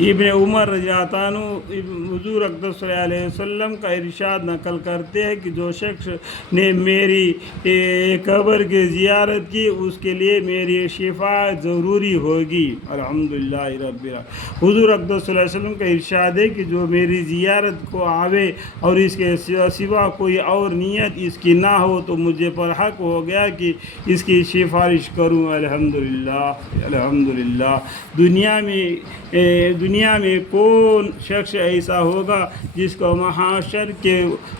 ابن عمر رضی اللہ عنہ حضور اقدس صلی اللہ علیہ وسلم کا ارشاد نقل کرتے ہیں کہ جو شخص نے میری قبر کی زیارت کی اس کے لیے میری شفاعت ضروری ہوگی۔ الحمدللہ رب العالمین۔ حضور اقدس صلی اللہ علیہ وسلم کا ارشاد ہے کہ جو میری زیارت کو آوے اور اس کے سوا کوئی اور نیت اس کی نہ ہو تو مجھے پر حق ہو گیا کہ اس کی سفارش کروں۔ الحمدللہ الحمدللہ۔ دنیا میں کون شخص ایسا ہوگا جس کو محاشر کے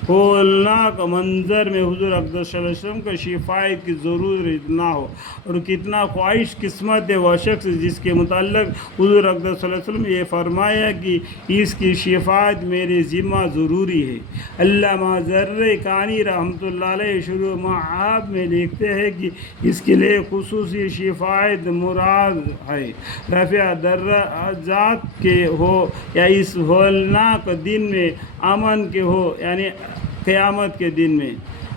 ہولناک منظر میں حضور اقدس صلی اللہ علیہ وسلم کا شفاعت کی ضرورت نہ ہو، اور کتنا خواہش قسمت ہے وہ شخص جس کے متعلق حضور اقدس صلی اللہ علیہ وسلم یہ فرمایا کہ اس کی شفاعت میرے ذمہ ضروری ہے۔ علامہ زرقانی رحمۃ اللہ علیہ شروع معاب میں لکھتے ہیں کہ اس کے لیے خصوصی شفاعت مراد ہے، رفع درجات کے ہو یا اس ہولناک دن میں امن کے ہو، یعنی قیامت کے دن میں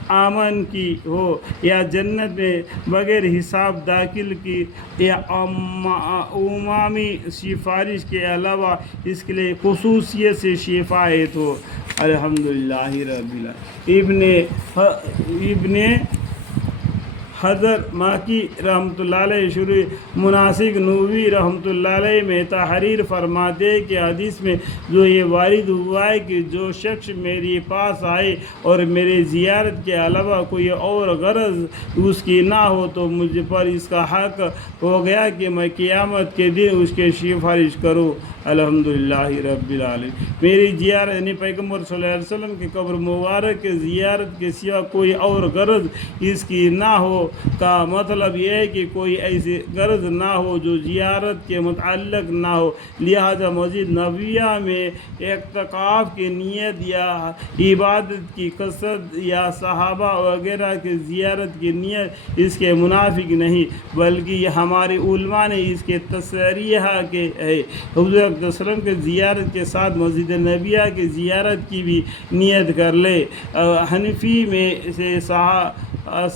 امن کی ہو، یا جنت میں بغیر حساب داخل کی، یا عمومی سفارش کے علاوہ اس کے لیے خصوصیت سے شفاعت ہو۔ الحمدللہ رب العالمین۔ ابن حضر ماکی رحمۃ اللہ علیہ شروع مناسک نووی رحمۃ اللہ علیہ میں تحریر فرماتے ہیں کہ حدیث میں جو یہ وارد ہوا ہے کہ جو شخص میرے پاس آئے اور میرے زیارت کے علاوہ کوئی اور غرض اس کی نہ ہو تو مجھ پر اس کا حق ہو گیا کہ میں قیامت کے دن اس کے سفارش کروں۔ الحمدللہ رب العالمین۔ میری زیارت یعنی پیغمبر صلی اللہ علیہ وسلم کی قبر مبارک کے زیارت کے سوا کوئی اور غرض اس کی نہ ہو کا مطلب یہ ہے کہ کوئی ایسی غرض نہ ہو جو زیارت کے متعلق نہ ہو، لہذا مسجد نبویہ میں اعتکاف کی نیت یا عبادت کی قصد یا صحابہ وغیرہ کی زیارت کی نیت اس کے منافق نہیں، بلکہ یہ ہمارے علماء نے اس کے تصریح کے ہے۔ حضور صلی اللہ علیہ وسلم کے زیارت کے ساتھ مسجد نبویہ کی زیارت کی بھی نیت کر لے۔ حنفی میں سے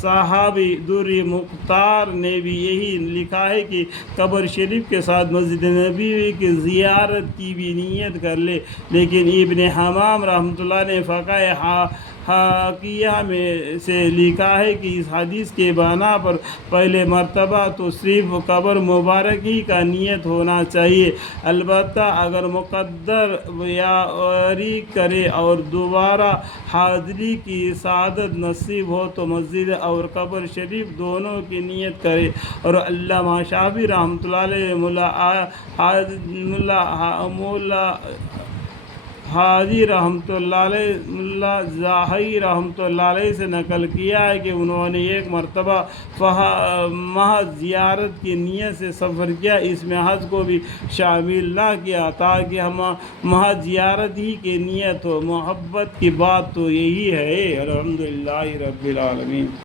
صحابی دوری مختار نے بھی یہی لکھا ہے کہ قبر شریف کے ساتھ مسجد نبوی کی زیارت کی بھی نیت کر لے، لیکن ابن حمام رحمۃ اللہ نے فقہ حاکیہ میں سے لکھا ہے کہ اس حدیث کے بنا پر پہلے مرتبہ تو صرف قبر مبارک ہی کا نیت ہونا چاہیے، البتہ اگر مقدر یاری کرے اور دوبارہ حاضری کی سعادت نصیب ہو تو مسجد اور قبر شریف دونوں کی نیت کرے۔ اور علامہ شافعی رحمۃ اللہ علیہ مولا حاجی رحمۃ اللہ علیہ ملا زاہی رحمۃ اللہ علیہ سے نقل کیا ہے کہ انہوں نے ایک مرتبہ محض زیارت کی نیت سے سفر کیا، اس میں حج کو بھی شامل نہ کیا تاکہ ہم محض زیارت ہی کی نیت ہو۔ محبت کی بات تو یہی ہے۔ الحمدللہ رب العالمین۔